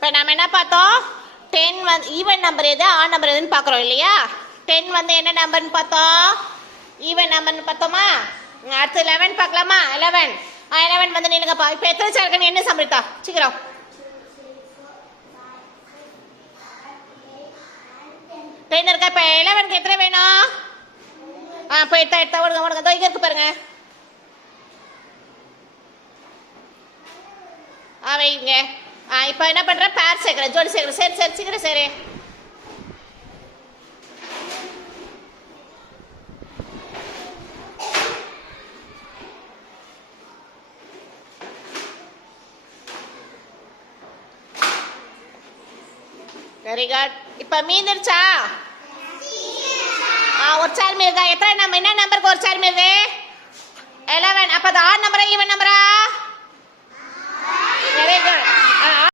இப்போ நம்ம என்ன பார்த்தோம்? டென் வந்து ஈவன் நம்பர் எது? ஆன் நம்பர் எதுன்னு பார்க்குறோம் இல்லையா? டென் வந்து என்ன நம்பர்னு பார்த்தோம்? ஈவன் நம்பர்னு பார்த்தோமா? அடுத்து லெவன் பார்க்கலாமா? லெவன் லெவன் வந்து நில்லுங்கப்பா. இப்போ எத்தனை சரக்குன்னு என்ன சம்பளித்தா சீக்கிரம். டென் இருக்கா? இப்போ லெவனுக்கு எத்தனை வேணும்? ஆ இப்போ எடுத்தா எடுத்தா ஓடுங்க ஓடுங்க இதோ இங்க இருக்கு பாருங்க. ஆ வைங்க. ஆ இப்போ என்ன பண்ணுறேன் பேர் சேர்க்குறேன் ஜோடி சேர்க்குறேன் சரி சரி சீக்கிரம் சரி. வெரி குட் இப்போ மீந்துருச்சா ஆ ஒரு சார் மீதுதா எத்தனை நம்ம என்ன